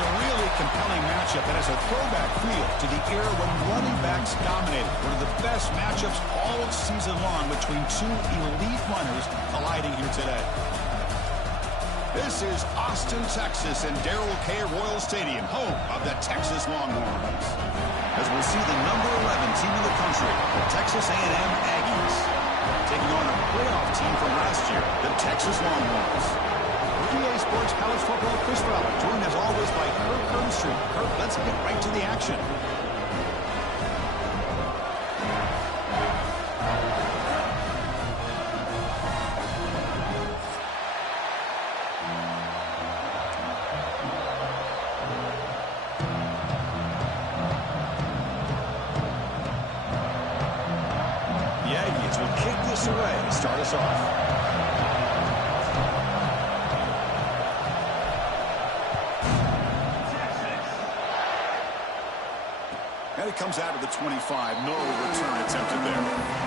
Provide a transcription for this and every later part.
a really compelling matchup that has a throwback feel to the era when running backs dominated. One of the best matchups all season long between two elite runners colliding here today. This is Austin, Texas, and Darrell K. Royal Stadium, home of the Texas Longhorns. As we'll see the number 11 team in the country, the Texas A&M Aggies, taking on a playoff team from last year, the Texas Longhorns. EA Sports College Football Chris Fowler, joined as always by Kirk Herbstreit. Kirk, let's get right to the action. The Aggies will kick this away to start us off. And it comes out of the 25. No return attempted there.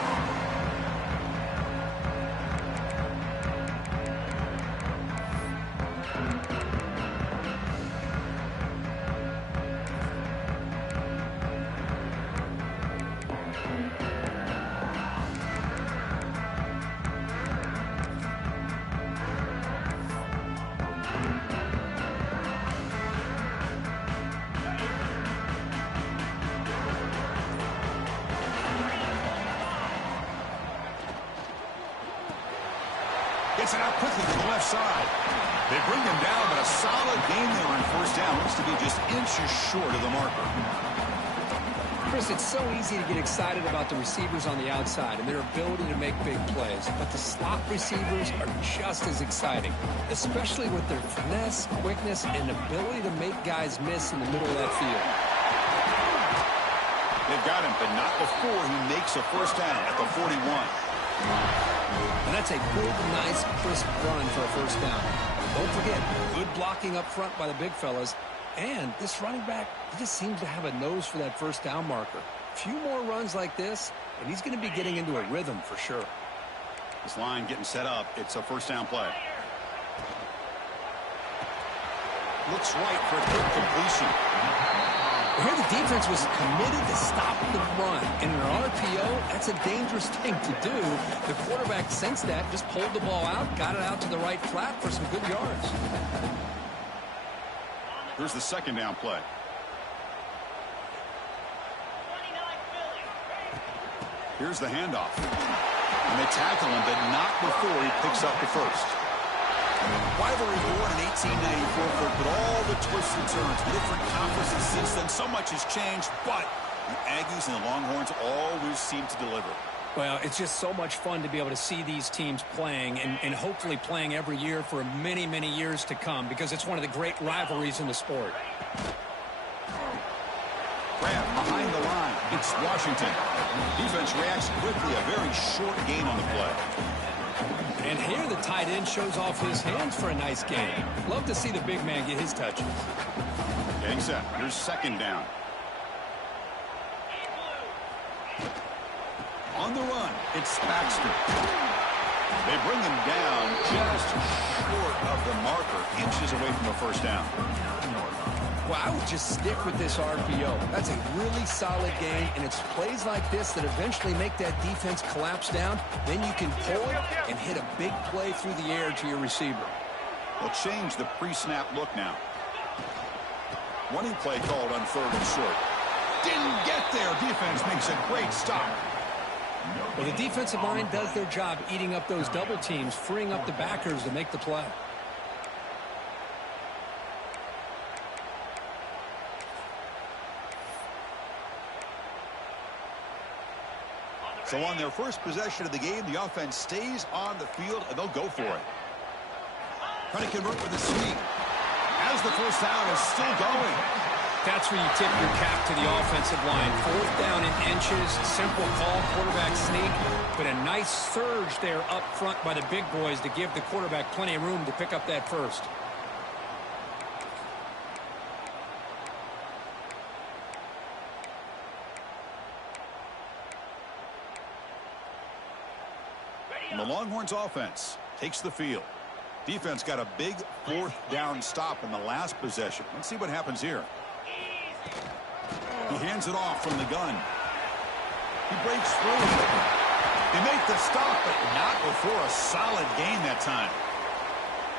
Gets it out quickly to the left side. They bring him down, but a solid game there on first down. Looks to be just inches short of the marker. Chris, it's so easy to get excited about the receivers on the outside and their ability to make big plays. But the slot receivers are just as exciting, especially with their finesse, quickness, and ability to make guys miss in the middle of that field. They've got him, but not before he makes a first down at the 41. And that's a good, nice, crisp run for a first down. Don't forget, good blocking up front by the big fellas. And this running back, he just seems to have a nose for that first down marker. A few more runs like this, and he's going to be getting into a rhythm for sure. This line getting set up. It's a first down play. Looks right for a quick completion. Here the defense was committed to stop the run. And in an RPO, that's a dangerous thing to do. The quarterback sensed that, just pulled the ball out, got it out to the right flat for some good yards. Here's the second down play. Here's the handoff. And they tackle him, but not before he picks up the first. Rivalry born in 1894, but all the twists and turns, the different conferences since then, so much has changed, but the Aggies and the Longhorns always seem to deliver. Well, it's just so much fun to be able to see these teams playing and hopefully playing every year for many, many years to come because it's one of the great rivalries in the sport. Grab behind the line. It's Washington. Defense reacts quickly. A very short gain on the play. And here the tight end shows off his hands for a nice gain. Love to see the big man get his touches. Getting set. Here's second down. On the run, it's Baxter. They bring him down just short of the marker, inches away from a first down. Well, I would just stick with this RPO. That's a really solid game, and it's plays like this that eventually make that defense collapse down. Then you can pull it and hit a big play through the air to your receiver. They'll change the pre-snap look now. Running play called on third and short. Didn't get there. Defense makes a great stop. Well, the defensive line does their job eating up those double teams, freeing up the backers to make the play. So on their first possession of the game, the offense stays on the field, and they'll go for it. Trying to convert with a sneak. As the first down is still going. That's where you tip your cap to the offensive line. Fourth down in inches, simple call, quarterback sneak, but a nice surge there up front by the big boys to give the quarterback plenty of room to pick up that first. And the Longhorns offense takes the field. Defense got a big fourth down stop in the last possession. Let's see what happens here. He hands it off from the gun. He breaks through. They make the stop, but not before a solid gain that time.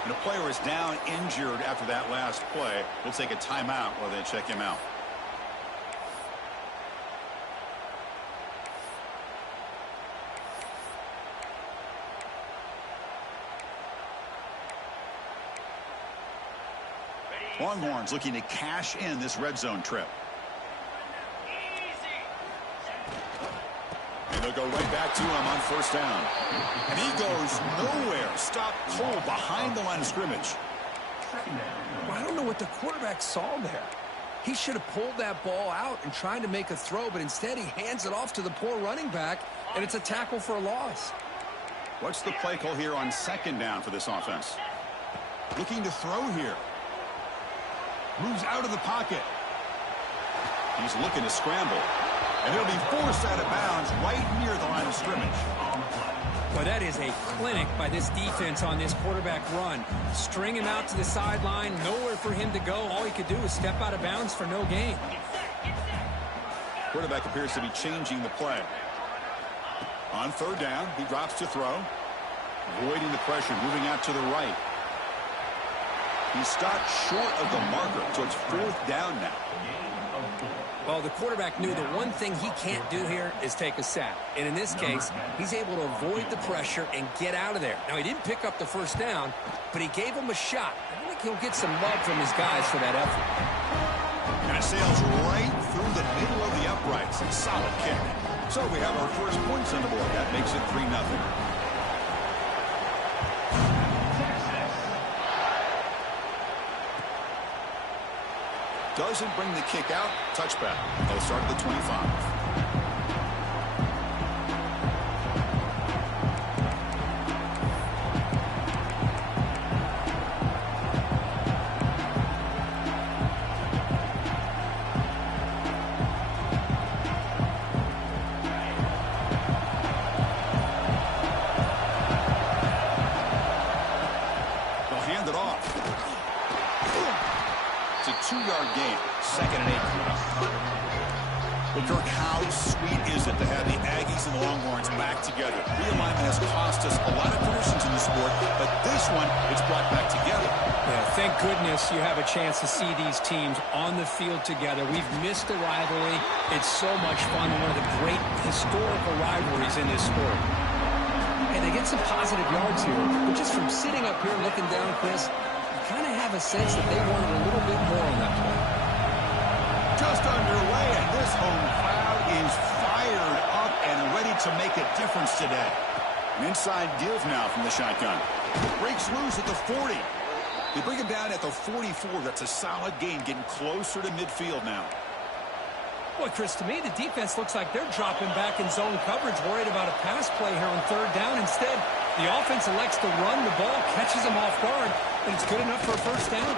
And the player is down injured after that last play. We'll take a timeout while they check him out. Longhorns looking to cash in this red zone trip. And they'll go right back to him on first down. And he goes nowhere. Stopped cold behind the line of scrimmage. Well, I don't know what the quarterback saw there. He should have pulled that ball out and tried to make a throw, but instead he hands it off to the poor running back, and it's a tackle for a loss. What's the play call here on second down for this offense? Looking to throw here. Moves out of the pocket. He's looking to scramble. And he'll be forced out of bounds right near the line of scrimmage. Well, that is a clinic by this defense on this quarterback run. String him out to the sideline, nowhere for him to go. All he could do was step out of bounds for no gain. Quarterback appears to be changing the play. On third down, he drops to throw. Avoiding the pressure, moving out to the right. He stopped short of the marker, so it's fourth down now. Well, the quarterback knew the one thing he can't do here is take a sack. And in this case, he's able to avoid the pressure and get out of there. Now, he didn't pick up the first down, but he gave him a shot. I think he'll get some love from his guys for that effort. And it sails right through the middle of the uprights. A solid kick. So we have our first points on the board. That makes it 3-0. Doesn't bring the kick out. Touchback. They'll start at the 25. They'll hand it off. It's a 2-yard gain. Second and 8 coming up. Well, Kirk, how sweet is it to have the Aggies and the Longhorns back together? Realignment has cost us a lot of traditions in the sport, but this one, it's brought back together. Yeah, thank goodness you have a chance to see these teams on the field together. We've missed the rivalry. It's so much fun, and one of the great historical rivalries in this sport. And they get some positive yards here, but just from sitting up here and looking down, Chris, you kind of have a sense that they wanted a little bit more on that play. Just underway, and this home crowd is fired up and ready to make a difference today. An inside give now from the shotgun. Breaks loose at the 40. They bring him down at the 44. That's a solid gain, getting closer to midfield now. Boy, Chris, to me, the defense looks like they're dropping back in zone coverage, worried about a pass play here on third down. Instead, the offense elects to run the ball, catches them off guard, and it's good enough for a first down.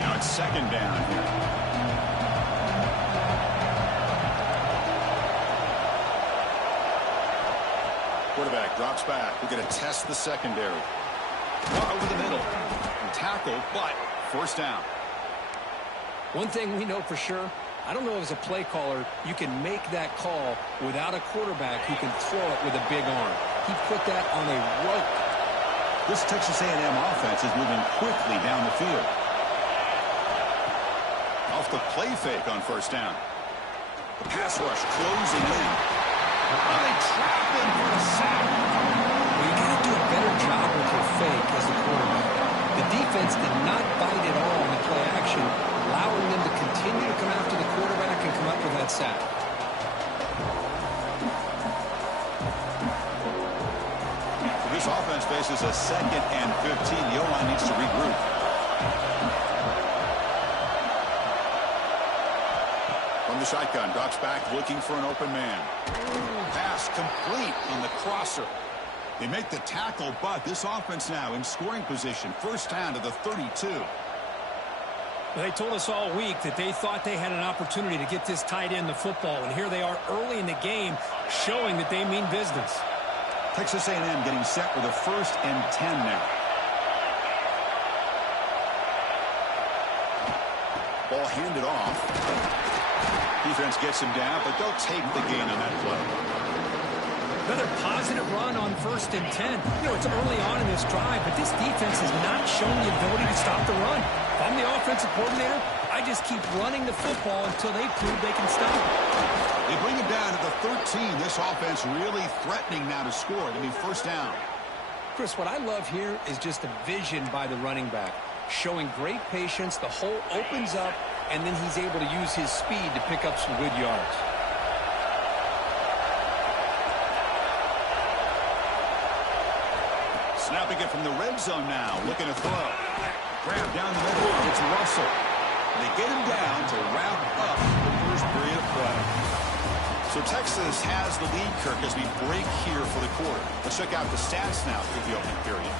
Now it's second down here. Quarterback drops back. We're going to test the secondary. Over the middle. And tackle, but first down. One thing we know for sure, I don't know as a play caller, you can make that call without a quarterback who can throw it with a big arm. He put that on a rope. This Texas A&M offense is moving quickly down the field. Off the play fake on first down. The pass rush closing in. Oh, they trap him for a sack. Well, you got to do a better job with your fake as a quarterback. The defense did not bite at all in the play action, allowing them to continue to come after the quarterback and come up with that sack. This offense faces a second and 15. The O-line needs to regroup. From the shotgun, drops back looking for an open man. Pass complete on the crosser. They make the tackle, but this offense now in scoring position. First down to the 32. They told us all week that they thought they had an opportunity to get this tight end the football, and here they are early in the game showing that they mean business. Texas A&M getting set with a 1st and 10 now. Ball handed off. Defense gets him down, but they'll take the gain on that play. Another positive run on 1st and 10. You know, it's early on in this drive, but this defense has not shown the ability to stop the run. If I'm the offensive coordinator, I just keep running the football until they prove they can stop it. They bring it down to the 13. This offense really threatening now to score. It'll be 1st down. Chris, what I love here is just the vision by the running back. Showing great patience, the hole opens up, and then he's able to use his speed to pick up some good yards. Snapping it from the red zone now, looking to throw. Grab down the middle, it's Russell. They get him down to wrap up the first period of play. So Texas has the lead, Kirk, as we break here for the quarter. Let's check out the stats now for the opening period.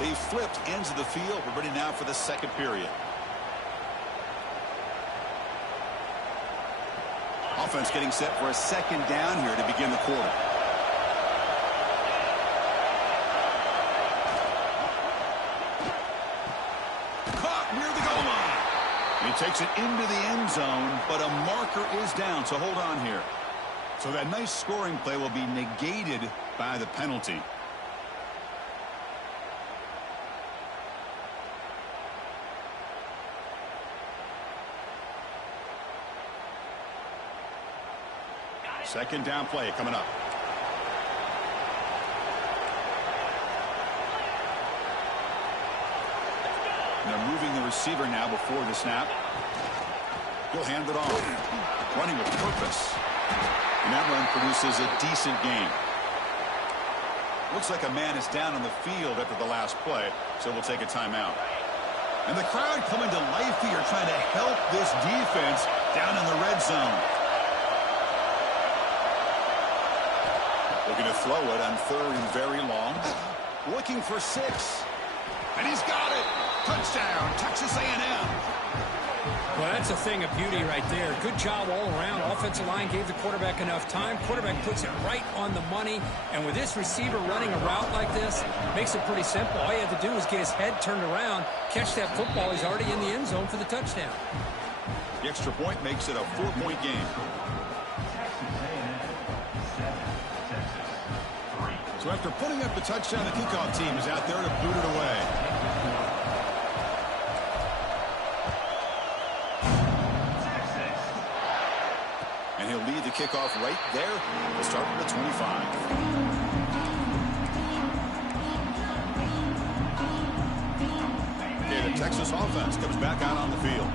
They flipped ends of the field. We're ready now for the second period. Offense getting set for a 2nd down here to begin the quarter. Caught near the goal line. He takes it into the end zone, but a marker is down, so hold on here. So that nice scoring play will be negated by the penalty. Second down play coming up. And they're moving the receiver now before the snap. He'll hand it off. Running with purpose. And that run produces a decent gain. Looks like a man is down on the field after the last play, so we'll take a timeout. And the crowd coming to life here, trying to help this defense down in the red zone. Looking to throw it on 3rd and very long. Looking for 6. And he's got it. Touchdown, Texas A&M. Well, that's a thing of beauty right there. Good job all around. Offensive line gave the quarterback enough time. Quarterback puts it right on the money. And with this receiver running a route like this, makes it pretty simple. All you have to do is get his head turned around, catch that football. He's already in the end zone for the touchdown. The extra point makes it a 4-point game. So after putting up the touchdown, the kickoff team is out there to boot it away. And he'll lead the kickoff right there. We'll start from the 25. Okay, the Texas offense comes back out on the field.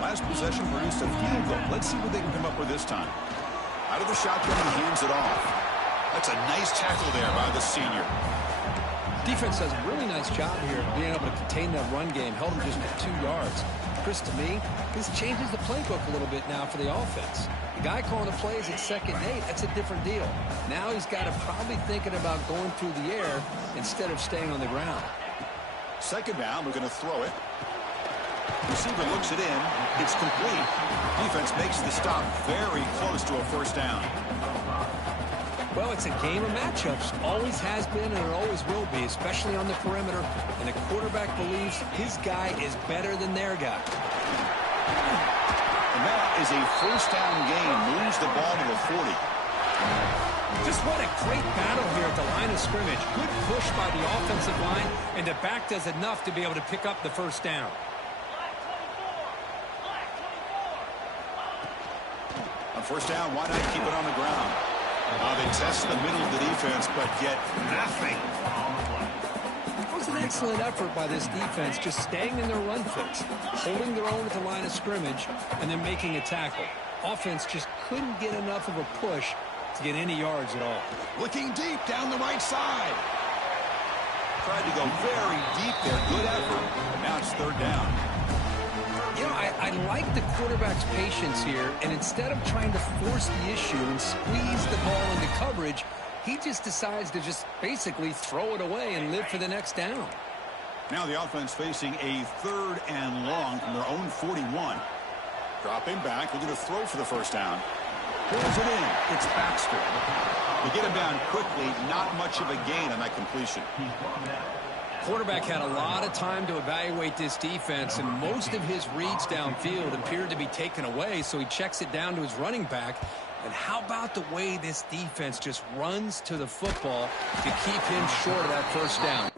Last possession produced a field goal. Let's see what they can come up with this time. Out of the shotgun, he hands it off. That's a nice tackle there by the senior. Defense does a really nice job here of being able to contain that run game. Held him just for 2 yards. Chris, to me, this changes the playbook a little bit now for the offense. The guy calling the plays at 2nd and 8, that's a different deal. Now he's got to probably thinking about going through the air instead of staying on the ground. 2nd down, we're going to throw it. Receiver looks it in. It's complete. Defense makes the stop very close to a 1st down. Well, it's a game of matchups. Always has been and it always will be, especially on the perimeter. And the quarterback believes his guy is better than their guy. And that is a 1st down gain. Moves the ball to the 40. Just what a great battle here at the line of scrimmage. Good push by the offensive line, and the back does enough to be able to pick up the 1st down. On 1st down, why not keep it on the ground? They test the middle of the defense, but get nothing. It was an excellent effort by this defense, just staying in their run fix, holding their own at the line of scrimmage, and then making a tackle. Offense just couldn't get enough of a push to get any yards at all. Looking deep down the right side. Tried to go very deep there. Good effort. Now it's 3rd down. You know, I like the quarterback's patience here, and instead of trying to force the issue and squeeze the ball into coverage, he just decides to just basically throw it away and live for the next down. Now the offense facing a 3rd and long from their own 41. Dropping back, looking to throw for the first down. Pulls it in. It's Baxter. They get him down quickly. Not much of a gain on that completion. Quarterback had a lot of time to evaluate this defense, and most of his reads downfield appeared to be taken away, so he checks it down to his running back. And how about the way this defense just runs to the football to keep him short of that first down?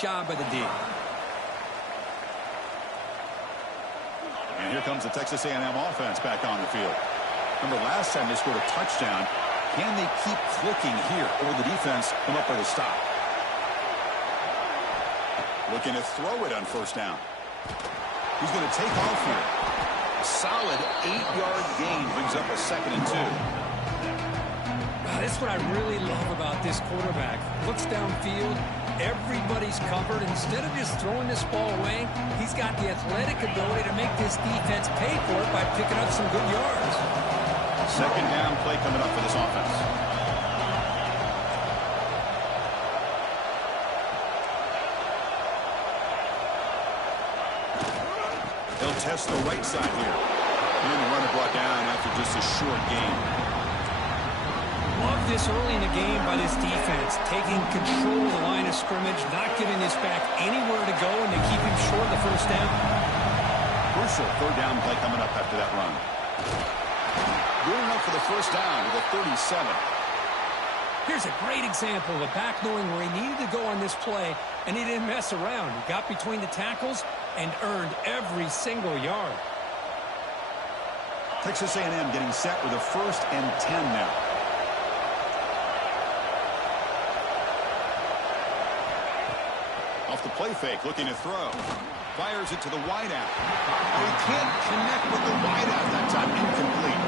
Job by the D. And here comes the Texas A&M offense back on the field. Remember last time they scored a touchdown. Can they keep clicking here, or will the defense come up with a stop? Looking to throw it on first down. He's going to take off here. A solid 8-yard gain brings up a 2nd and 2. Wow, that's what I really love about this quarterback. Looks downfield. Everybody's covered. Instead of just throwing this ball away, he's got the athletic ability to make this defense pay for it by picking up some good yards. 2nd down play coming up for this offense. They'll test the right side here. And the runner brought down after just a short gain. Love this early in the game by this defense, taking control of the line of scrimmage, not giving this back anywhere to go, and they keep him short of the first down. Crucial 3rd down play coming up after that run. Good enough for the first down to the 37. Here's a great example of a back knowing where he needed to go on this play, and he didn't mess around. He got between the tackles and earned every single yard. Texas A&M getting set with a 1st and 10 now. Off the play fake, looking to throw. Fires it to the wideout. Oh, he can't connect with the wideout that time. Incomplete.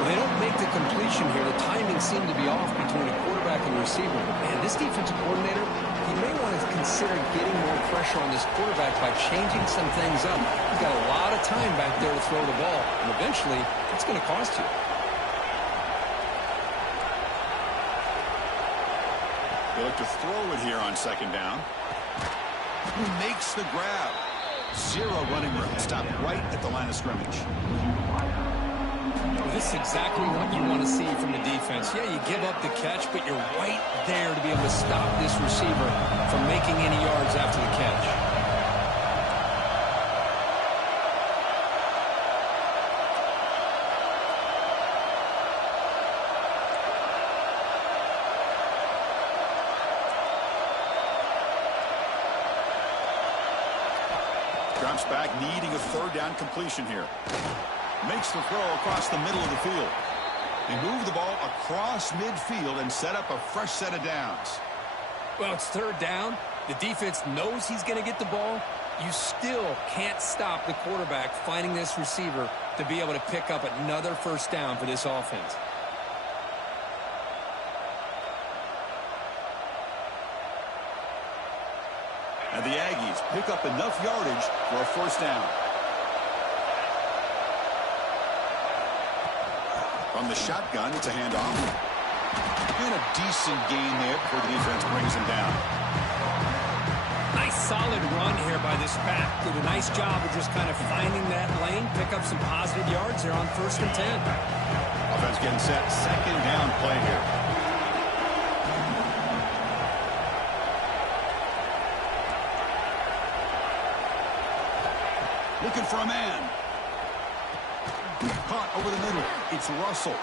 Well, they don't make the completion here. The timing seemed to be off between a quarterback and receiver. Man, this defensive coordinator, he may want to consider getting more pressure on this quarterback by changing some things up. He's got a lot of time back there to throw the ball, and eventually, it's going to cost you. They look to throw it here on 2nd down. Who makes the grab? 0 running room. Stopped right at the line of scrimmage. Well, this is exactly what you want to see from the defense. Yeah, you give up the catch, but you're right there to be able to stop this receiver from making any yards after the catch. Drops back, needing a 3rd down completion here. Makes the throw across the middle of the field. They move the ball across midfield and set up a fresh set of downs. Well, it's 3rd down. The defense knows he's going to get the ball. You still can't stop the quarterback finding this receiver to be able to pick up another first down for this offense. And the Aggies pick up enough yardage for a first down. From the shotgun, it's a handoff. And a decent gain there before the defense brings him down. Nice solid run here by this back. Did a nice job of just kind of finding that lane, pick up some positive yards there on 1st and 10. Offense getting set. 2nd down play here. Looking for a man. Caught over the middle. It's Russell.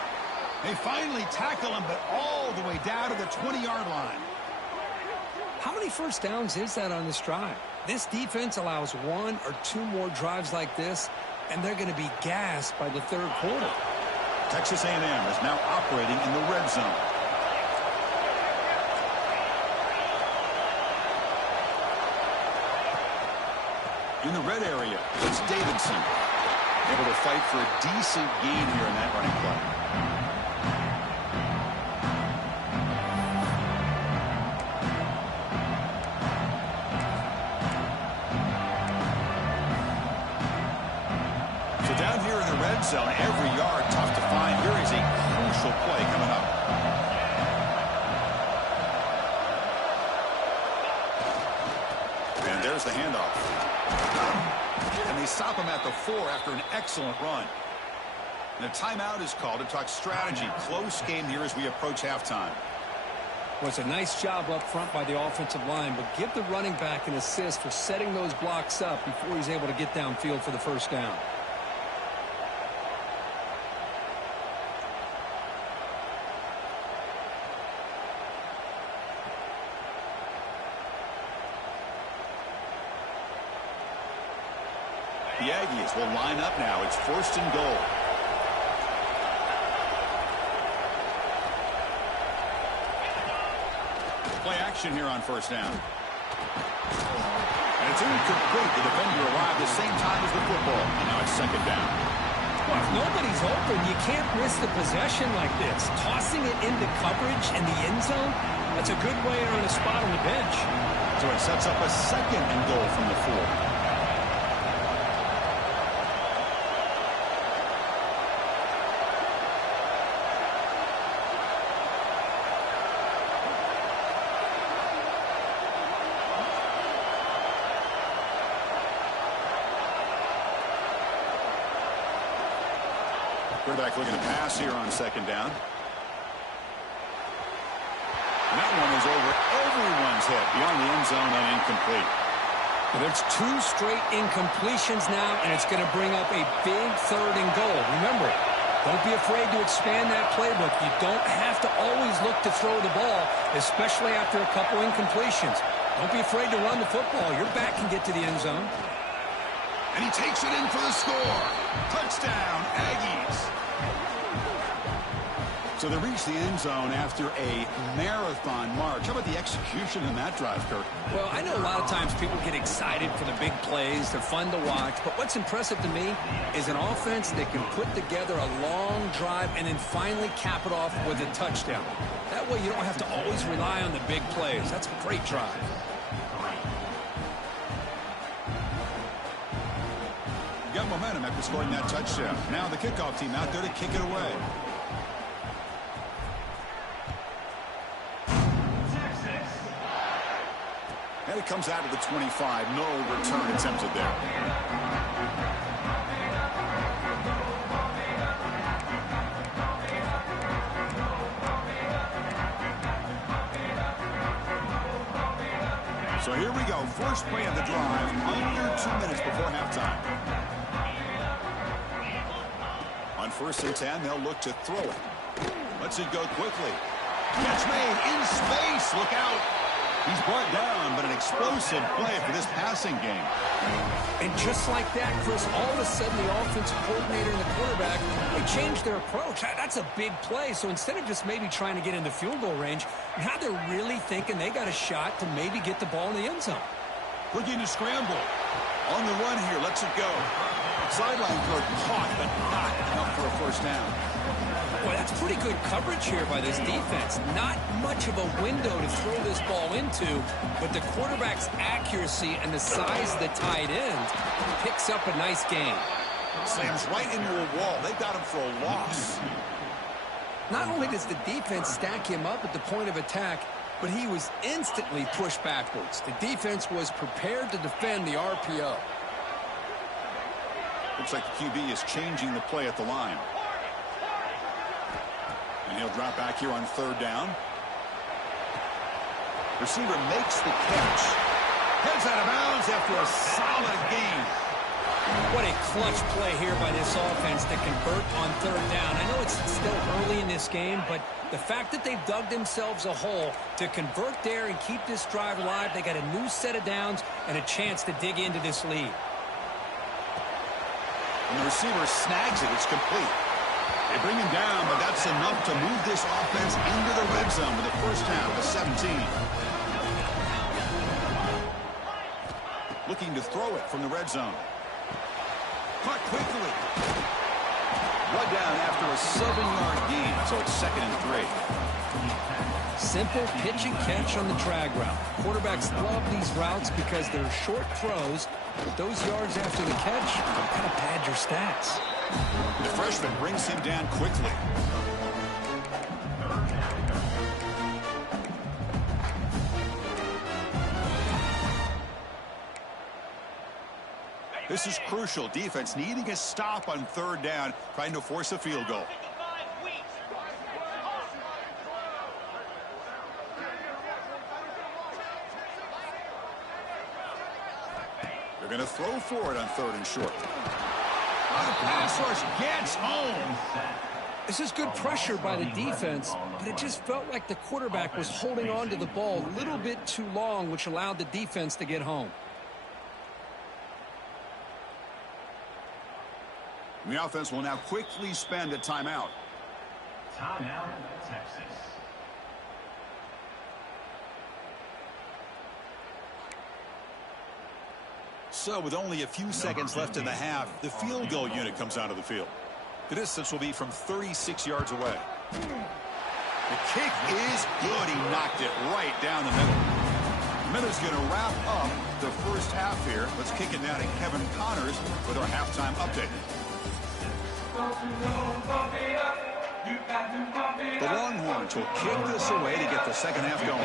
They finally tackle him, but all the way down to the 20-yard line. How many first downs is that on this drive? This defense allows 1 or 2 more drives like this, and they're going to be gassed by the 3rd quarter. Texas A&M is now operating in the red zone. In the red area, it's Davidson. Able to fight for a decent gain here in that running play. So down here in the red zone, every yard tough to find. Here is a crucial play coming up. And there's the handoff. And they stop him at the 4 after an excellent run. And a timeout is called to talk strategy. Close game here as we approach halftime. Well, it's a nice job up front by the offensive line, but give the running back an assist for setting those blocks up before he's able to get downfield for the first down. The Aggies will line up now. It's 1st and goal. Play action here on 1st down. And it's incomplete. The defender arrived the same time as the football. And now it's 2nd down. Well, if nobody's open, you can't risk the possession like this. Tossing it into coverage in the end zone, that's a good way to earn a spot on the bench. So it sets up a 2nd and goal from the 4. Quarterback looking to pass here on 2nd down. And that one is over everyone's head beyond the end zone and incomplete. Well, there's 2 straight incompletions now, and it's going to bring up a big 3rd and goal. Remember, don't be afraid to expand that playbook. You don't have to always look to throw the ball, especially after a couple incompletions. Don't be afraid to run the football. Your back can get to the end zone. And he takes it in for the score. Touchdown, Aggies. So they reach the end zone after a marathon march. How about the execution in that drive, Kirk? Well, I know a lot of times people get excited for the big plays. They're fun to watch. But what's impressive to me is an offense that can put together a long drive and then finally cap it off with a touchdown. That way you don't have to always rely on the big plays. That's a great drive. Got momentum after scoring that touchdown. Now the kickoff team out there to kick it away. And it comes out of the 25. No return attempted there. So here we go. First play of the drive. Under 2 minutes before halftime. On 1st and 10, they'll look to throw it. Lets it go quickly. Catch made in space. Look out. He's brought down, but an explosive play for this passing game. And just like that, Chris, all of a sudden the offensive coordinator and the quarterback, they changed their approach. That's a big play. So instead of just maybe trying to get into field goal range, now they're really thinking they got a shot to maybe get the ball in the end zone. Looking to scramble. On the run here, lets it go. Sideline throw caught, but not enough for a 1st down. Boy, that's pretty good coverage here by this defense. Not much of a window to throw this ball into, but the quarterback's accuracy and the size of the tight end picks up a nice gain. Slams right into a wall. They got him for a loss. Not only does the defense stack him up at the point of attack, but he was instantly pushed backwards. The defense was prepared to defend the RPO. Looks like the QB is changing the play at the line. And he'll drop back here on 3rd down. Receiver makes the catch. Heads out of bounds after a solid gain. What a clutch play here by this offense to convert on 3rd down. I know it's still early in this game, but the fact that they've dug themselves a hole to convert there and keep this drive alive, they got a new set of downs and a chance to dig into this lead. And the receiver snags it. It's complete. They bring him down, but that's enough to move this offense into the red zone with a 1st down to 17. looking to throw it from the red zone. Caught quickly. One down after a 7-yard gain, so it's 2nd and 3. Simple pitch and catch on the drag route. Quarterbacks love these routes because they're short throws, but those yards after the catch kind of pad your stats. The freshman brings him down quickly. This is crucial. Defense needing a stop on 3rd down, trying to force a field goal. They're going to throw for it on 3rd and short. The pass rush gets home. This is good pressure by the defense, but it just felt like the quarterback was holding on to the ball a little bit too long, which allowed the defense to get home. The offense will now quickly spend a timeout. Timeout, Texas. So with only a few seconds left in the half, the field goal unit comes out of the field. The distance will be from 36 yards away. The kick is good. He knocked it right down the middle. The minute's going to wrap up the first half here. Let's kick it now to Kevin Connors with our halftime update. The Longhorns will kick this away to get the second half going.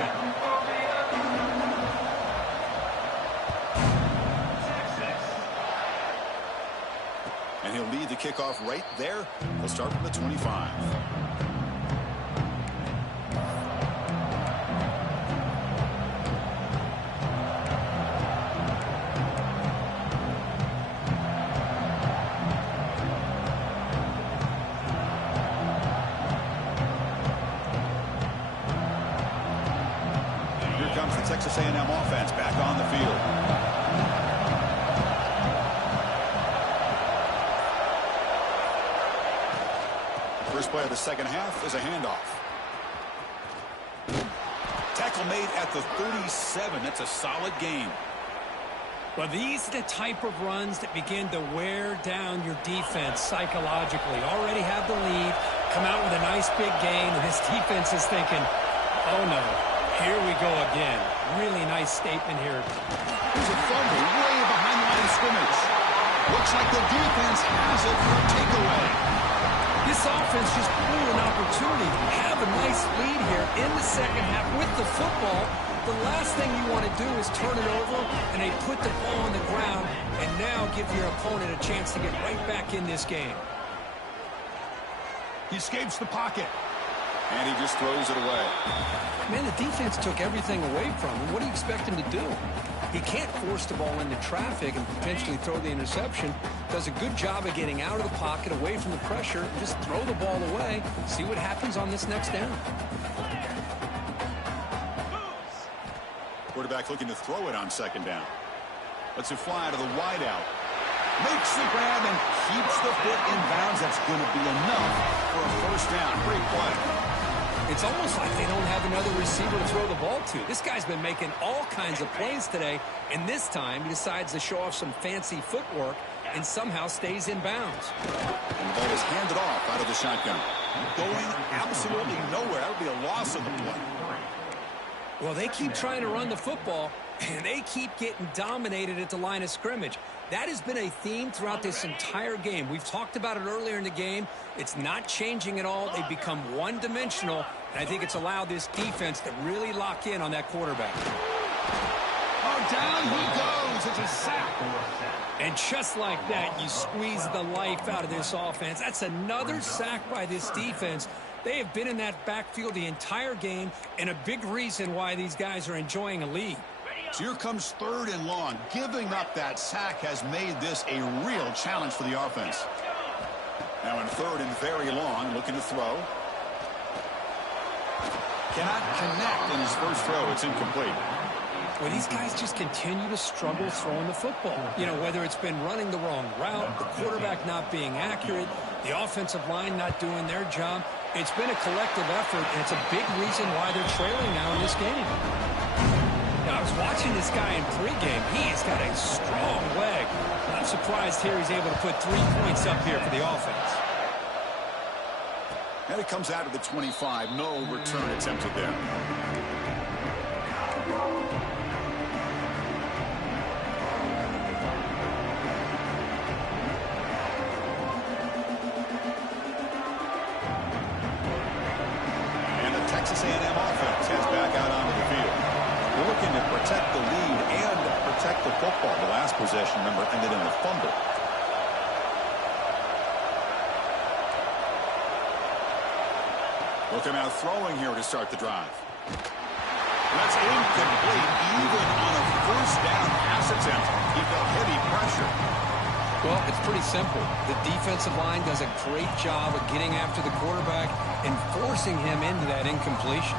And he'll lead the kickoff right there. He'll start from the 25. Here comes the Texas A&M offense back on the field. First play of the second half is a handoff. Tackle made at the 37. That's a solid gain. Well, these are the type of runs that begin to wear down your defense psychologically. Already have the lead, come out with a nice big gain, and this defense is thinking, oh no, here we go again. Really nice statement here. There's a fumble way behind the line of scrimmage. Looks like the defense has it for a takeaway. This offense just blew an opportunity to have a nice lead here in the second half with the football. The last thing you want to do is turn it over, and they put the ball on the ground and now give your opponent a chance to get right back in this game. He escapes the pocket, and he just throws it away. Man, the defense took everything away from him. What do you expect him to do? He can't force the ball into traffic and potentially throw the interception. Does a good job of getting out of the pocket, away from the pressure, just throw the ball away, see what happens on this next down. Quarterback looking to throw it on second down. Lets it fly to the wideout. Makes the grab and keeps the foot in bounds. That's going to be enough for a first down. Great play. It's almost like they don't have another receiver to throw the ball to. This guy's been making all kinds of plays today, and this time he decides to show off some fancy footwork and somehow stays in bounds. And the ball is handed off out of the shotgun. Going absolutely nowhere. That would be a loss of the play. Well, they keep trying to run the football, and they keep getting dominated at the line of scrimmage. That has been a theme throughout this entire game. We've talked about it earlier in the game. It's not changing at all. They've become one-dimensional, and I think it's allowed this defense to really lock in on that quarterback. Oh, down he goes. It's a sack. And just like that, you squeeze the life out of this offense. That's another sack by this defense. They have been in that backfield the entire game, and a big reason why these guys are enjoying a lead. So here comes third and long. Giving up that sack has made this a real challenge for the offense. Now in third and very long, looking to throw. Cannot connect in his first throw. It's incomplete. Well, these guys just continue to struggle throwing the football. You know, whether it's been running the wrong route, the quarterback not being accurate, the offensive line not doing their job. It's been a collective effort, and it's a big reason why they're trailing now in this game. Now, I was watching this guy in pregame. He's got a strong leg. Not surprised here he's able to put 3 points up here for the offense. And it comes out of the 25. No return attempted there. And the Texas A&M offense heads back out onto the field. They're looking to protect the lead and protect the football. The last possession, remember, ended in a fumble. Look him out throwing here to start the drive. That's incomplete. Even on a first down pass attempt, he felt heavy pressure. Well, it's pretty simple. The defensive line does a great job of getting after the quarterback and forcing him into that incompletion.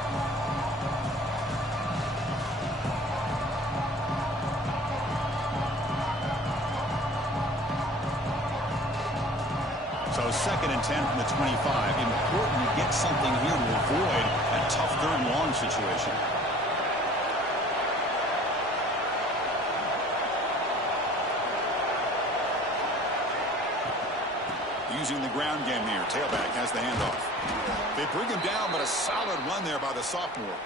So 2nd and 10 from the 25. Important to get something here to avoid a tough 3rd and long situation. Using the ground game here. Tailback has the handoff. They bring him down, but a solid run there by the sophomore.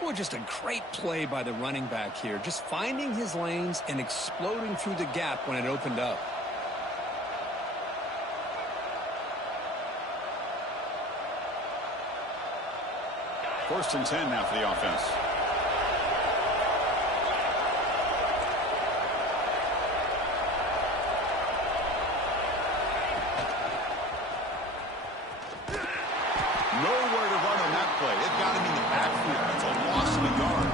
Well, just a great play by the running back here. Just finding his lanes and exploding through the gap when it opened up. First and 10 now for the offense. Nowhere to run on that play. It got him in the backfield. That's a loss of a yard.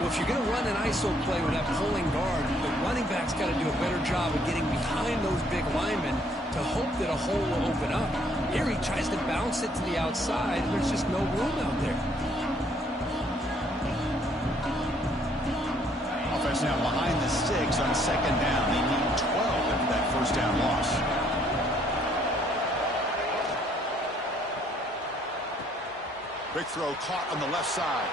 Well, if you're going to run an ISO play with that pulling guard, the running back's got to do a better job of getting behind those big linemen to hope that a hole will open up. Here he tries to bounce it to the outside, and there's just no room out there. Offense now behind the 6 on 2nd down. They need 12 after that first down loss. Big throw caught on the left side.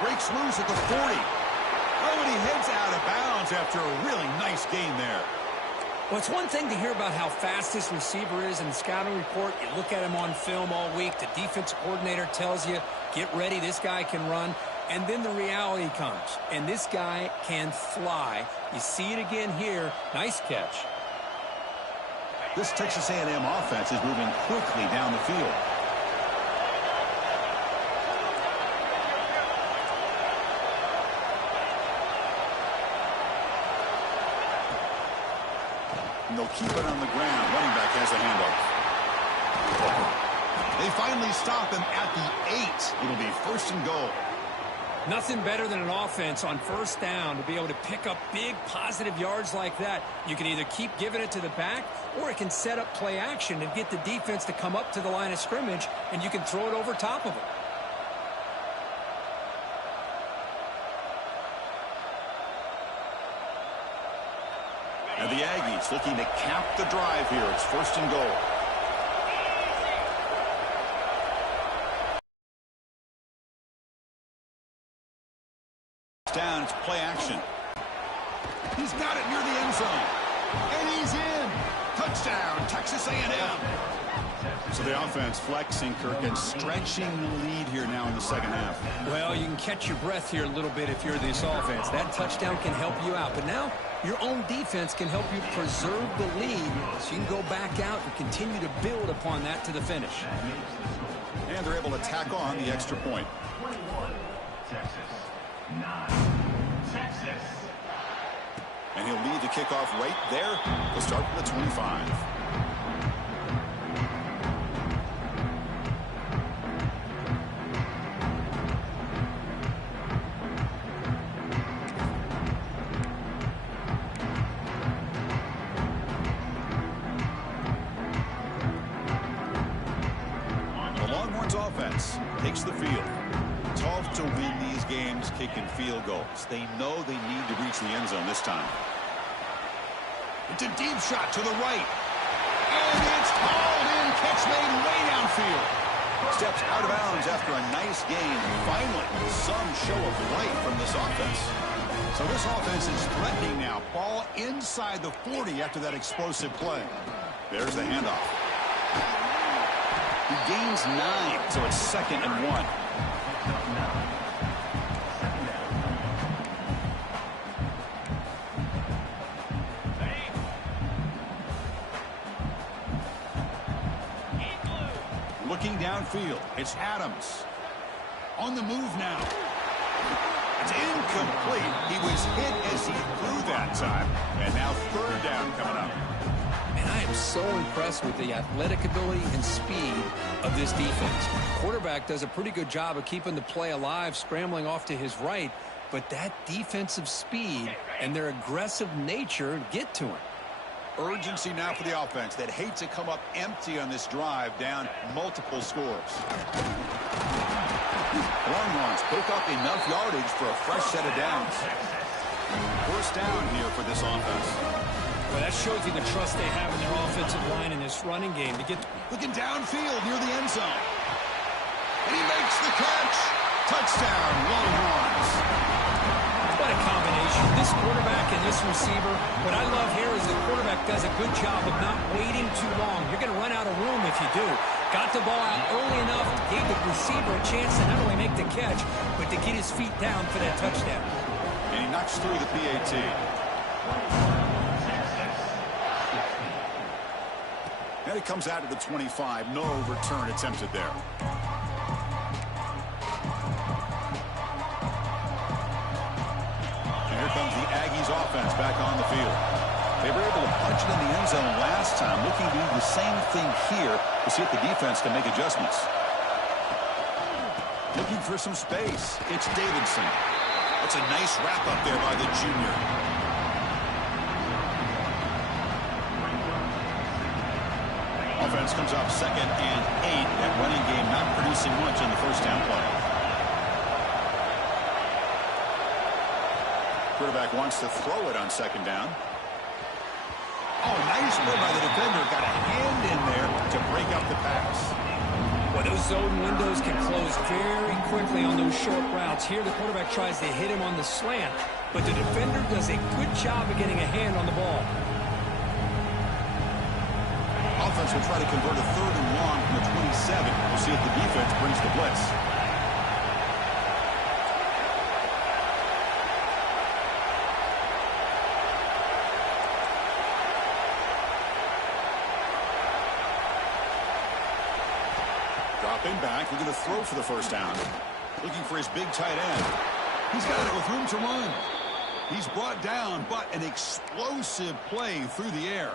Breaks loose at the 40. Oh, and he heads out of bounds after a really nice gain there. Well, it's one thing to hear about how fast this receiver is in the scouting report. You look at him on film all week. The defense coordinator tells you, get ready, this guy can run. And then the reality comes, and this guy can fly. You see it again here. Nice catch. This Texas A&M offense is moving quickly down the field. And they'll keep it on the ground. Running back has a handoff. They finally stop him at the 8. It'll be 1st and goal. Nothing better than an offense on first down to be able to pick up big positive yards like that. You can either keep giving it to the back, or it can set up play action and get the defense to come up to the line of scrimmage, and you can throw it over top of it. And the Aggies looking to cap the drive here. It's 1st and goal. Down, it's play action. He's got it near the end zone. And he's in. Touchdown, Texas A&M. So the offense flexing, Kirk, and stretching the lead here now in the 2nd half. Well, you can catch your breath here a little bit if you're this offense. That touchdown can help you out. But now your own defense can help you preserve the lead so you can go back out and continue to build upon that to the finish. And they're able to tack on the extra point. 21, Texas. 9, Texas. And he'll lead the kickoff right there. He'll start from the 25. The Longhorns offense takes the field. Tough to win these games kicking field goals. They know they need to reach the end zone this time. It's a deep shot to the right. And it's hauled in. Catch made way downfield. Steps out of bounds after a nice gain. Finally, some show of life from this offense. So this offense is threatening now. Ball inside the 40 after that explosive play. There's the handoff. He gains 9, so it's 2nd and 1. Looking downfield, it's Adams. On the move now. It's incomplete. He was hit as he threw that time. And now 3rd down coming up. And I am so impressed with the athletic ability and speed of this defense. Quarterback does a pretty good job of keeping the play alive, scrambling off to his right. But that defensive speed and their aggressive nature get to him. Urgency now for the offense that hates to come up empty on this drive, down multiple scores. Longhorns pick up enough yardage for a fresh set of downs. 1st down here for this offense. Well, that shows you the trust they have in their offensive line in this running game to get. Looking downfield near the end zone. And he makes the catch. Touchdown, Longhorns. What a combination. This quarterback and this receiver. What I love here is the quarterback does a good job of not waiting too long. You're going to run out of room if you do. Got the ball out early enough, gave the receiver a chance to not only make the catch, but to get his feet down for that touchdown. And he knocks through the PAT. And it comes out to the 25. No return attempted there. Here comes the Aggies offense back on the field. They were able to punch it in the end zone last time. Looking to do the same thing here to see if the defense can make adjustments. Looking for some space. It's Davidson. That's a nice wrap up there by the junior. Offense comes up 2nd and 8. That running game not producing much on the 1st down play. Quarterback wants to throw it on 2nd down. Oh, nice play by the defender. Got a hand in there to break up the pass. Well, those zone windows can close very quickly on those short routes. Here, the quarterback tries to hit him on the slant, but the defender does a good job of getting a hand on the ball. Offense will try to convert a 3rd and long from the 27. We'll see if the defense brings the blitz. Dropping back, we're going to throw for the 1st down. Looking for his big tight end. He's got it with room to run. He's brought down, but an explosive play through the air.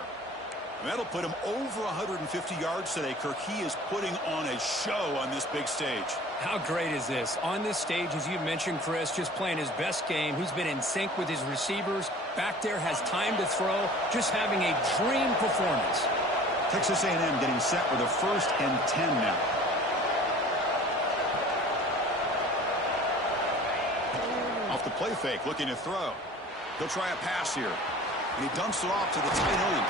That'll put him over 150 yards today, Kirk. He is putting on a show on this big stage. How great is this? On this stage, as you mentioned, Chris, just playing his best game. He's been in sync with his receivers. Back there, has time to throw. Just having a dream performance. Texas A&M getting set with a 1st and 10 now. Off the play fake, looking to throw. He'll try a pass here. And he dumps it off to the tight end.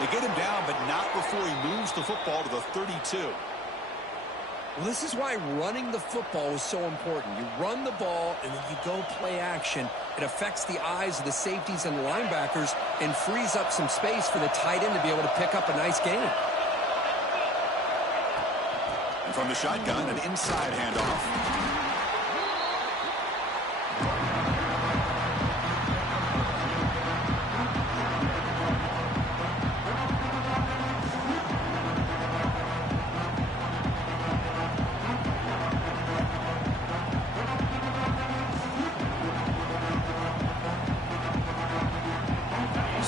They get him down, but not before he moves the football to the 32. Well, this is why running the football is so important. You run the ball, and then you go play action. It affects the eyes of the safeties and the linebackers and frees up some space for the tight end to be able to pick up a nice gain. And from the shotgun, an inside handoff.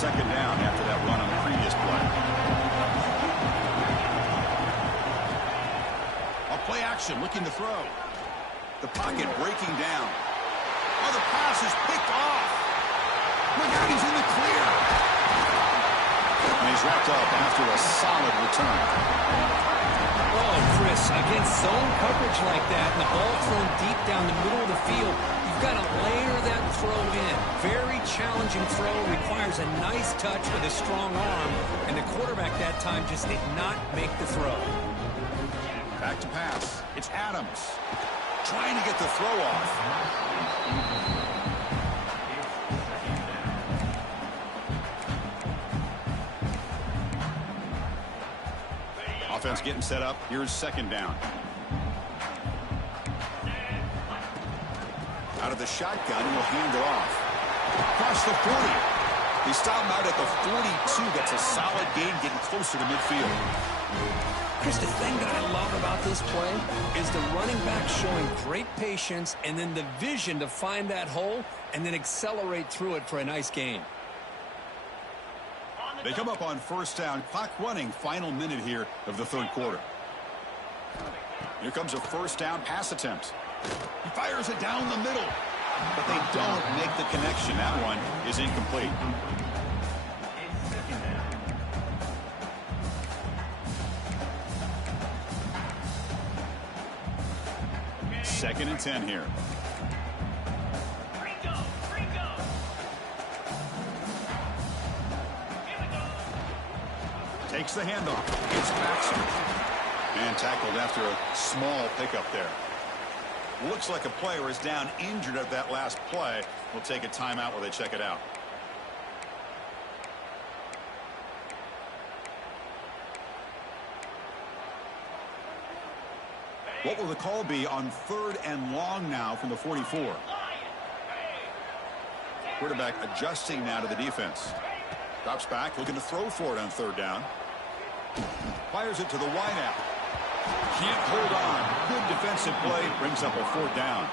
Second down after that run on the previous play. A play action, looking to throw. The pocket breaking down. Oh, the pass is picked off. Look out, he's in the clear. And he's wrapped up after a solid return. Oh, Chris, against zone coverage like that, and the ball thrown deep down the middle of the field, you've got to layer that throw in. Very challenging throw, requires a nice touch with a strong arm, and the quarterback that time just did not make the throw. Back to pass. It's Adams. Trying to get the throw off. Offense getting set up. Here's second down. Out of the shotgun, he'll hand it off. Across the 40. They stop him out at the 42. That's a solid gain, getting closer to midfield. Chris, the thing that I love about this play is the running back showing great patience and then the vision to find that hole and then accelerate through it for a nice gain. They come up on first down. Clock running. Final minute here of the third quarter. Here comes a first down pass attempt. He fires it down the middle, but they don't make the connection. That one is incomplete. Second and 10 here. Takes the handoff. It's Baxter. And tackled after a small pickup there. Looks like a player is down injured at that last play. We'll take a timeout while they check it out. What will the call be on 3rd and long now from the 44? Quarterback adjusting now to the defense. Drops back, looking to throw for it on 3rd down. Fires it to the wideout. Can't hold on. Good defensive play. Brings up a 4th down.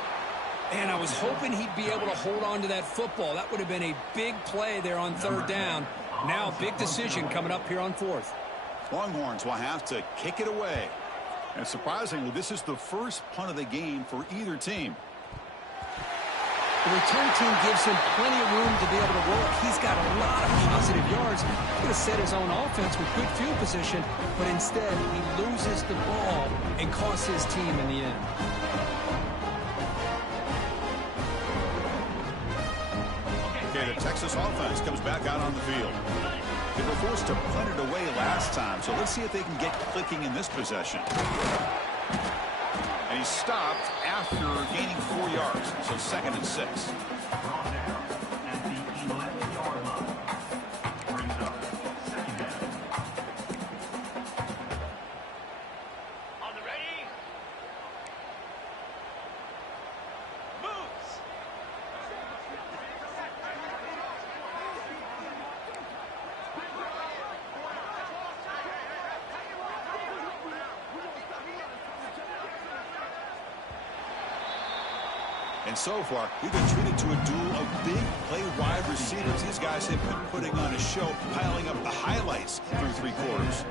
And I was hoping he'd be able to hold on to that football. That would have been a big play there on 3rd down. Now big decision coming up here on 4th. Longhorns will have to kick it away. And surprisingly, this is the first punt of the game for either team. The return team gives him plenty of room to be able to work. He's got a lot of positive yards. He could have set his own offense with good field position, but instead he loses the ball and costs his team in the end. Okay, the Texas offense comes back out on the field. They were forced to punt it away last time, so let's see if they can get clicking in this possession. And he stopped after gaining 4 yards, so 2nd and 6. And so far, we've been treated to a duel of big play wide receivers. These guys have been putting on a show, piling up the highlights through 3 quarters.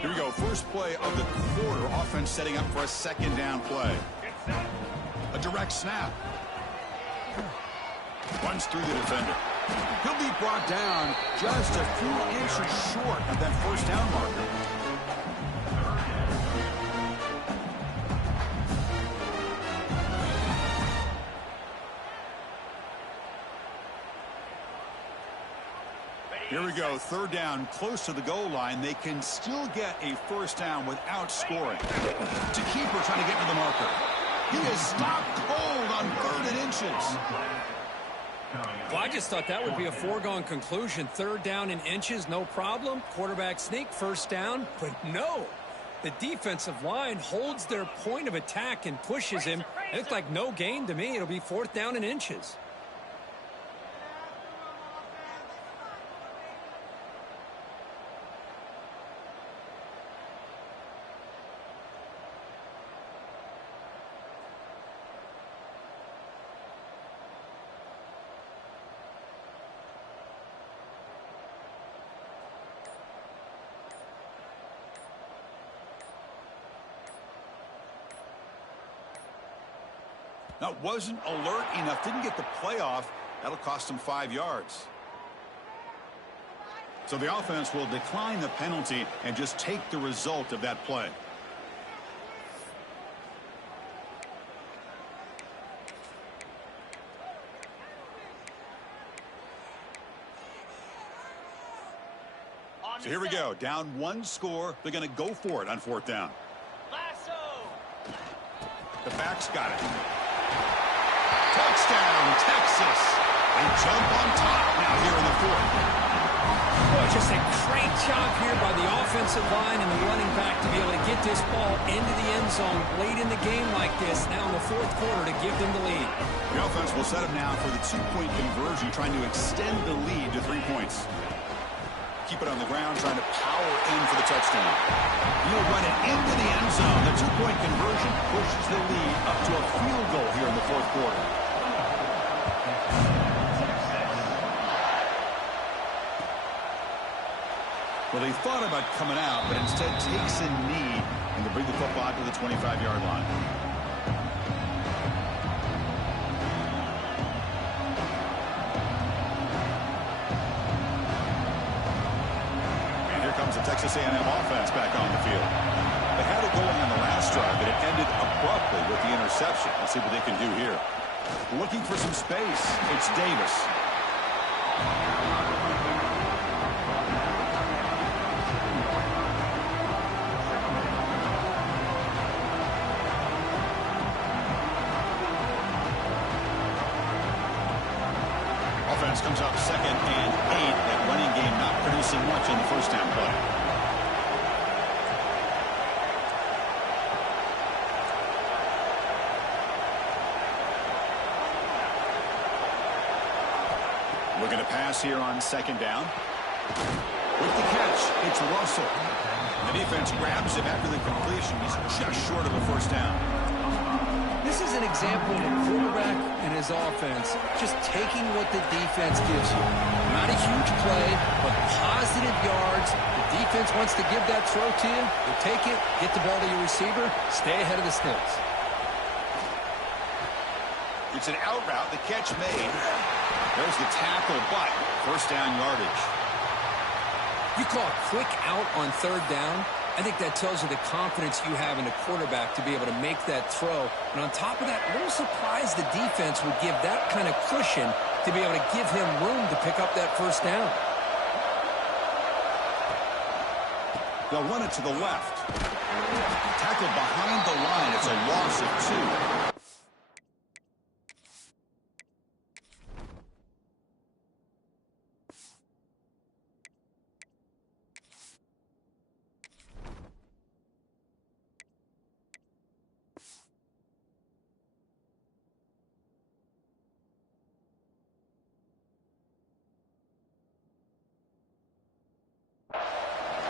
Here we go. First play of the quarter. Offense setting up for a 2nd down play. A direct snap. Runs through the defender. He'll be brought down just a few inches short of that 1st down marker. Here we go. 3rd down, close to the goal line. They can still get a 1st down without scoring. To keeper trying to get to the marker. He is stopped cold on 3rd and inches. Well, I just thought that would be a foregone conclusion. 3rd down in inches, no problem. Quarterback sneak, 1st down. But no, the defensive line holds their point of attack and pushes him. It looks like no gain to me. It'll be 4th down in inches. Now, wasn't alert enough, didn't get the play off. That'll cost him 5 yards. So the offense will decline the penalty and just take the result of that play. So here we go. Down one score. They're going to go for it on fourth down. The back's got it. Touchdown, Texas. They jump on top now here in the fourth. Boy, just a great job here by the offensive line and the running back to be able to get this ball into the end zone late in the game like this, now in the fourth quarter, to give them the lead. The offense will set up now for the two-point conversion, trying to extend the lead to 3 points. Keep it on the ground, trying to power in for the touchdown. He'll run it into the end zone. The two-point conversion pushes the lead up to a field goal here in the fourth quarter. Well, they thought about coming out, but instead takes a knee and to bring the football to the 25-yard line. And here comes the Texas A&M offense back on the field. They had it going on the last drive, but it ended abruptly with the interception. Let's see what they can do here. Looking for some space. It's Davis. Offense comes up 2nd and 8. That running game not producing much in the first down play. Looking to pass here on 2nd down. With the catch, it's Russell. The defense grabs him after the completion. He's just short of a first down. This is an example of a quarterback and his offense just taking what the defense gives you. Not a huge play, but positive yards. The defense wants to give that throw to you. You take it, get the ball to your receiver, stay ahead of the sticks. It's an out route. The catch made. There's the tackle, but first down yardage. You call a quick out on 3rd down. I think that tells you the confidence you have in the quarterback to be able to make that throw. And on top of that, a little surprised the defense would give that kind of cushion to be able to give him room to pick up that first down. They'll run it to the left. Tackled behind the line. It's a loss of 2.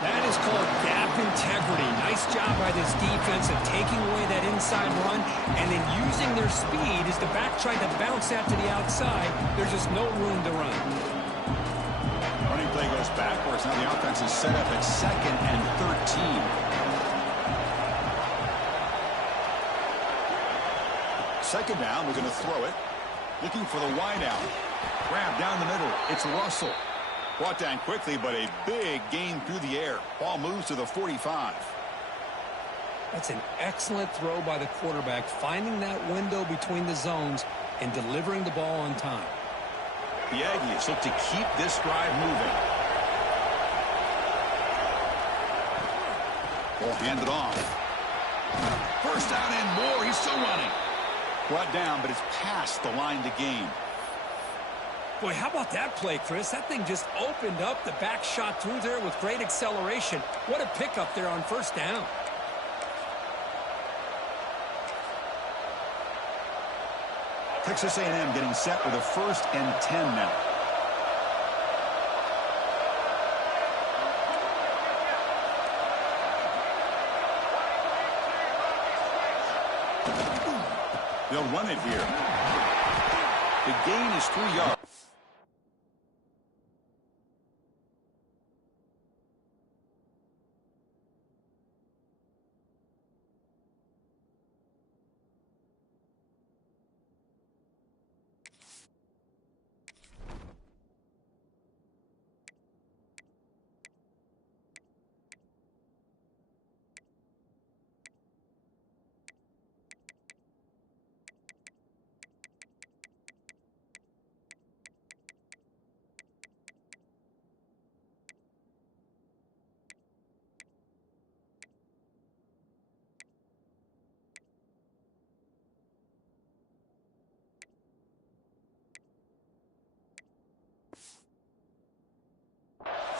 That is called gap integrity. Nice job by this defense of taking away that inside run and then using their speed as the back tried to bounce that to the outside. There's just no room to run. Running play goes backwards. Now the offense is set up at 2nd and 13. Second down, we're going to throw it. Looking for the wide out. Grab down the middle. It's Russell. Brought down quickly, but a big gain through the air. Ball moves to the 45. That's an excellent throw by the quarterback, finding that window between the zones and delivering the ball on time. The Aggies look to keep this drive moving. Ball handed off. First down and more. He's still running. Brought down, but it's past the line to gain. Boy, how about that play, Chris? That thing just opened up. The back shot through there with great acceleration. What a pickup there on first down. Texas A&M getting set with a 1st and 10 now. They'll run it here. The gain is 3 yards.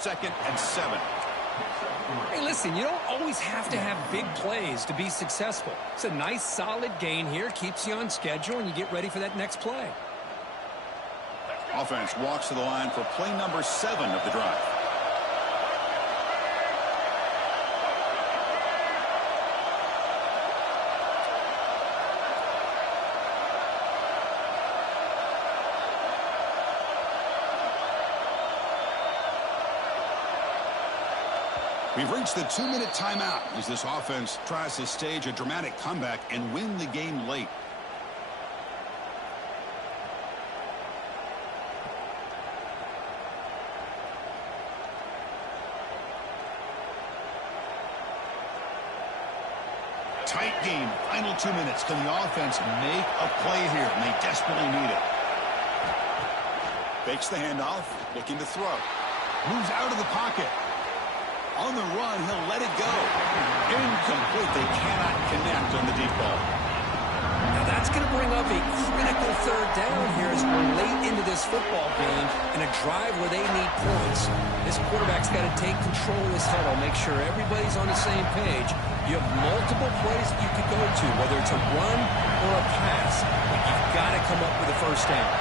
2nd and 7. Hey, listen, you don't always have to have big plays to be successful. It's a nice, solid gain here. Keeps you on schedule, and you get ready for that next play. Offense walks to the line for play number 7 of the drive. We've reached the 2-minute timeout as this offense tries to stage a dramatic comeback and win the game late. Tight game, final 2 minutes. Can the offense make a play here? And they desperately need it. Fakes the handoff, looking to throw. Moves out of the pocket. On the run, he'll let it go. Incomplete. They cannot connect on the deep ball. Now that's going to bring up a critical 3rd down here as we're late into this football game in a drive where they need points. This quarterback's got to take control of this huddle, make sure everybody's on the same page. You have multiple plays that you could go to, whether it's a run or a pass, but you've got to come up with a 1st down.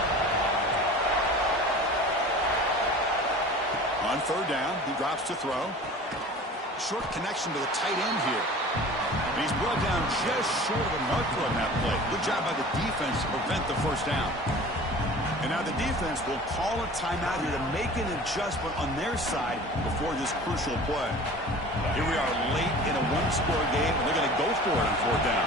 On 3rd down, he drops to throw. Short connection to the tight end here. And he's brought down just short of a marker on that play. Good job by the defense to prevent the 1st down. And now the defense will call a timeout here to make an adjustment on their side before this crucial play. Here we are late in a 1-score game, and they're going to go for it on 4th down.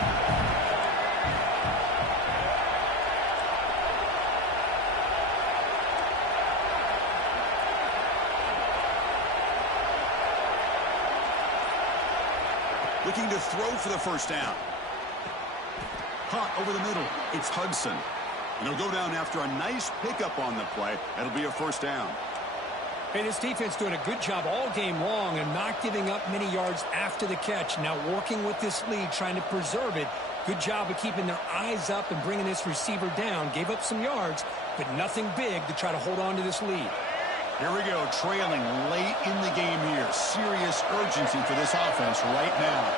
Looking to throw for the 1st down. Caught over the middle. It's Hudson. And he'll go down after a nice pickup on the play. That'll be a 1st down. Hey, this defense doing a good job all game long and not giving up many yards after the catch. Now working with this lead, trying to preserve it. Good job of keeping their eyes up and bringing this receiver down. Gave up some yards, but nothing big to try to hold on to this lead. Here we go, trailing late in the game here. Serious urgency for this offense right now.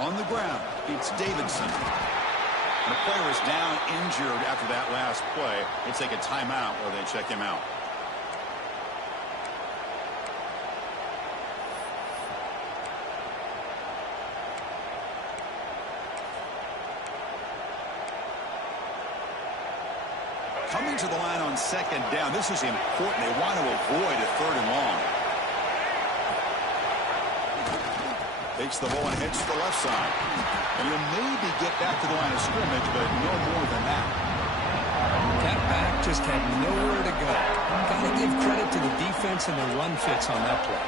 On the ground, it's Davidson. The player is down injured after that last play. We'll take a timeout while they check him out. Coming to the line on 2nd down. This is important. They want to avoid a 3rd and long. Takes the ball and hits the left side. And he'll maybe get back to the line of scrimmage, but no more than that. That back just had nowhere to go. Got to give credit to the defense and the run fits on that play.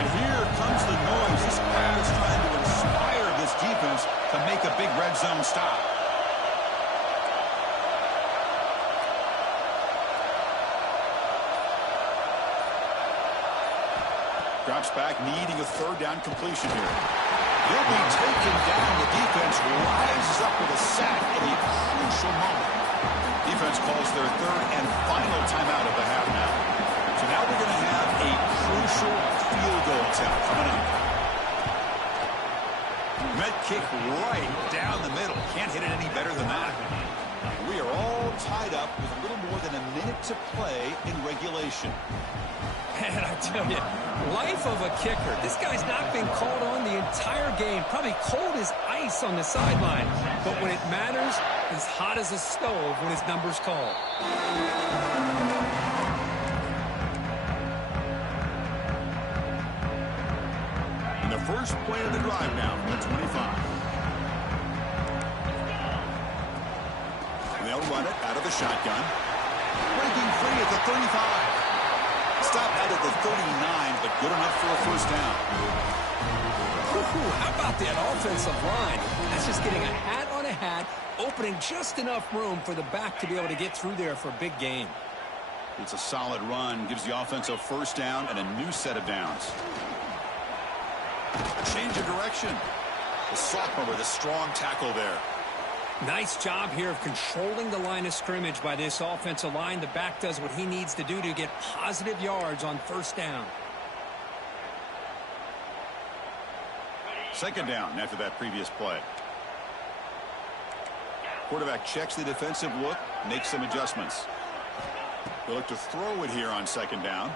And here comes the noise. This crowd is trying to inspire this defense to make a big red zone stop. Drops back, needing a 3rd down completion here. He'll be taken down. The defense rises up with a sack at a crucial moment. Defense calls their 3rd and final timeout of the half now. So now we're going to have a crucial field goal attempt coming up. Met kick right down the middle. Can't hit it any better than that. We are all tied up with a little more than a minute to play in regulation. Man, I tell you, life of a kicker. This guy's not been called on the entire game. Probably cold as ice on the sideline. But when it matters, as hot as a stove when his number's called. And the first play of the drive now from the 25. And they'll run it out of the shotgun. Breaking free at the 35. Stop out at the 39, but good enough for a first down. How about that offensive line? That's just getting a hat on a hat, opening just enough room for the back to be able to get through there for a big gain. It's a solid run, gives the offense a first down and a new set of downs. A change of direction. The sophomore with a strong tackle there. Nice job here of controlling the line of scrimmage by this offensive line. The back does what he needs to do to get positive yards on first down. Second down after that previous play. Quarterback checks the defensive look, makes some adjustments. He'll look to throw it here on second down.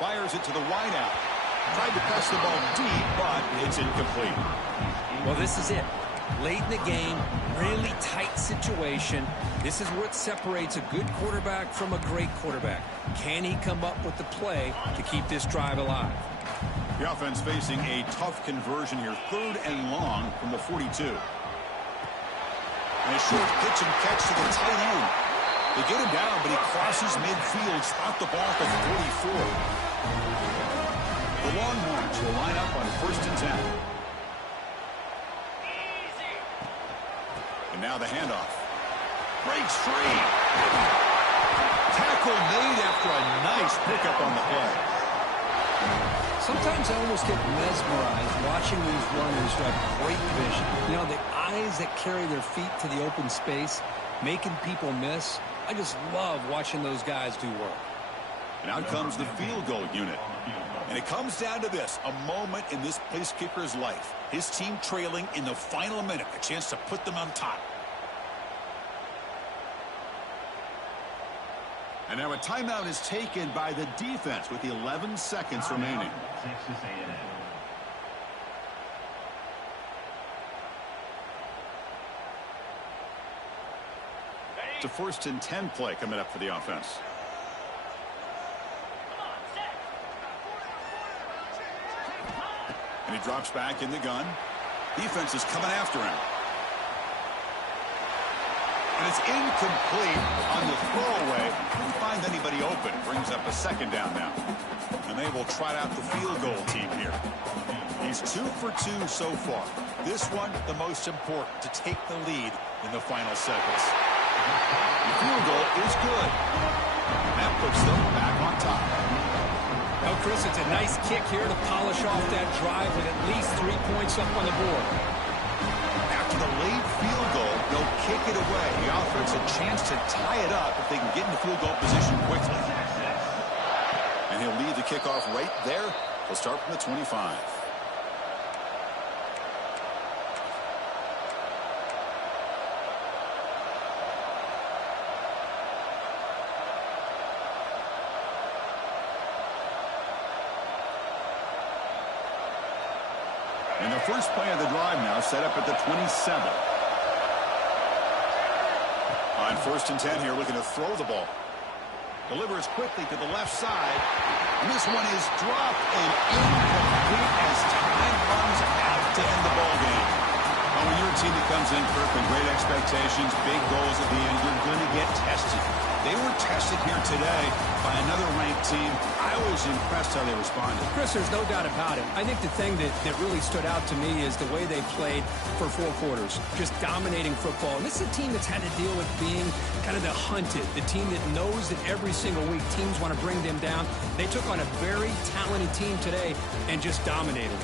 Fires it to the wideout. Tried to press the ball deep, but it's incomplete. Well, this is it. Late in the game, really tight situation. This is what separates a good quarterback from a great quarterback. Can he come up with the play to keep this drive alive? The offense facing a tough conversion here. 3rd and long from the 42. And a short pitch and catch to the tight end. They get him down, but he crosses midfield, spot the ball at the 44. The Longhorns will line up on 1st and 10. And now the handoff. Breaks free. Tackle made after a nice pickup on the play. Sometimes I almost get mesmerized watching these runners who have great vision. You know, the eyes that carry their feet to the open space, making people miss. I just love watching those guys do work. And out comes the field goal unit. And it comes down to this, a moment in this place kicker's life. His team trailing in the final minute, a chance to put them on top. And now a timeout is taken by the defense with 11 seconds remaining. Texas A&M. It's a 1st and 10 play coming up for the offense. And he drops back in the gun. Defense is coming after him. And it's incomplete on the throwaway. Couldn't find anybody open. Brings up a 2nd down now. And they will trot out the field goal team here. He's 2 for 2 so far. This one, the most important, to take the lead in the final seconds. The field goal is good. And that puts them back on top. Well, Chris, it's a nice kick here to polish off that drive with at least 3 points up on the board. After the late field goal, they'll kick it away. The offense a chance to tie it up if they can get into field goal position quickly. And he'll lead the kickoff right there. He'll start from the 25. And the first play of the drive now set up at the 27. On 1st and 10 here, looking to throw the ball. Delivers quickly to the left side. And this one is dropped and incomplete as time runs out to end the ball game. Well, when you're a team that comes in, Kirk, with great expectations, big goals at the end, you're going to get tested. They were tested here today by another ranked team. I was impressed how they responded. Chris, there's no doubt about it. I think the thing that really stood out to me is the way they played for 4 quarters, just dominating football. And this is a team that's had to deal with being kind of the hunted, the team that knows that every single week teams want to bring them down. They took on a very talented team today and just dominated.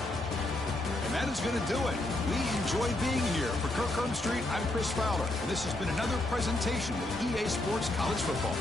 And that is going to do it. We enjoy being here. For Kirk Street, I'm Chris Fowler. And this has been another presentation of EA Sports College Football.